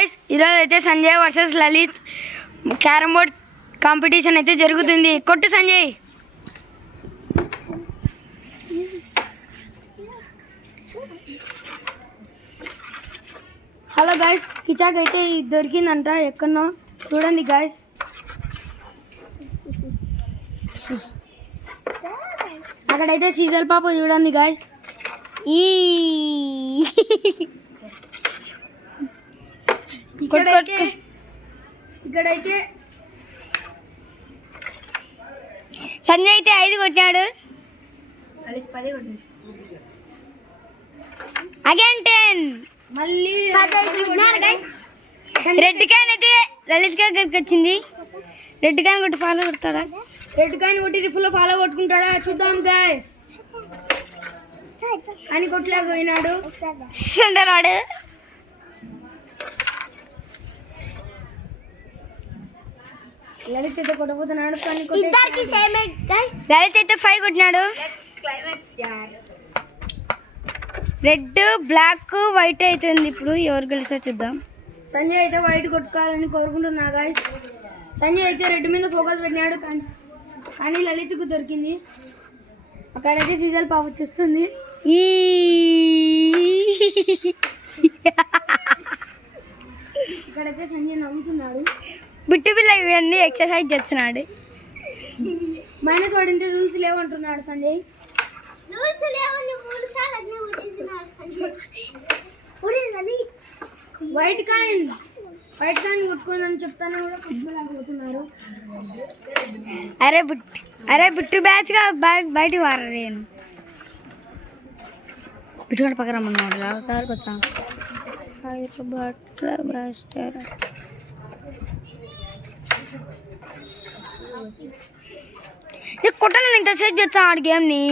Guys, ఈరోజు అయితే Sanjay versus Lalit carrom board competition అయితే జరుగుతుంది. కొట్టు సంజయ్. హలో గాయ్స్, కిచాక్ అయితే దొరికిందంట ఎక్కడనో, చూడండి గాయ్స్. అక్కడైతే సీజల్ పాప చూడండి గాయ్స్. ఇక్కడైతే సంజయ్ అయితే 5 కొట్టాడు, అగైన్ 10. మళ్ళీ రెడ్ కాయిన్ అయితే లలిత్ గారికి వచ్చింది. రెడ్ కాయిన్ కొట్టి ఫాలో కొడతాడా? రెడ్ కాయిన్ కొట్టి ఫుల్ ఫాలో కొట్టుకుంటాడా? చూద్దాం గాయ్స్. అని కొట్టలేక పోయినాడు అంటాడు. లలిత్ అయితే కొట్టబోతున్నాడు, కానీ లలిత్ అయితే 5 కొట్టినాడు. రెడ్, బ్లాక్, వైట్ అవుతుంది. ఇప్పుడు ఎవరు గెలిచో చూద్దాం. సంజయ్ అయితే వైట్ కొట్టుకోవాలని కోరుకుంటున్నా గాయ్స్. సంజయ్ అయితే రెడ్ మీద ఫోకస్ పెట్టినాడు, కానీ లలిత్కు దొరికింది. అక్కడైతే సీజల్ పాప చూస్తుంది. ఇక్కడైతే సంజయ్ నవ్వుతున్నాడు. బిట్టు పిల్ల ఇవన్నీ ఎక్సర్సైజ్ చేస్తున్నాడు. మైనస్ పడింటే రూల్స్ లేవంటున్నాడు సంజయ్. వైట్ కాయిన్ కొట్టుకోదని చెప్తాను కూడా కొట్టుకోలేకపోతున్నారు. అరే బిట్టు బ్యాచ్ గా బయటికి వారా. నేను బిట్టు కూడా పక్కన రమ్మన్నాడు సార్కి వచ్చా. కొట్టాను ఇంతసేపు చేస్తా ఆడి గేమ్ని.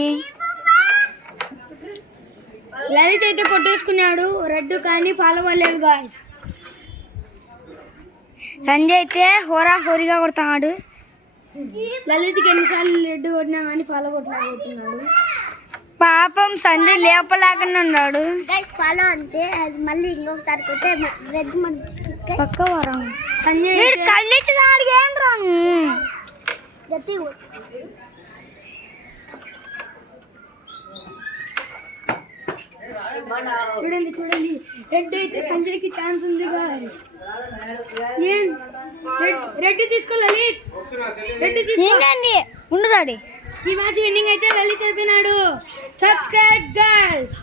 లలిత్ అయితే కొట్టేసుకున్నాడు రెడ్, కానీ ఫాలో అవ్వలేదు గాయ్స్. సంజయ్ అయితే హోరీగా కొడతాడు. లలిత్కి ఎన్నిసార్లు రెడ్ కొట్టినా కానీ ఫాలో కొట్టలేకపోతున్నాడు. పాపం సంజయ్ లేపలేకుండా ఉన్నాడు. ఫాలో అంటే అది మళ్ళీ ఇంకొకసారి కొట్టే రెడ్ పక్క వరం. సంజయ్ కలిసినాడు ఏం రాను. చూడండి రెడ్ అయితే సంజయ్కి ఛాన్స్ ఉంది. రెడ్ తీసుకో లలిత్, రెడ్ తీసుకోండి ఉండదాడి. ఈ మ్యాచ్ విన్నింగ్ అయితే లలిత్ అయిపోయినాడు. Subscribe girls.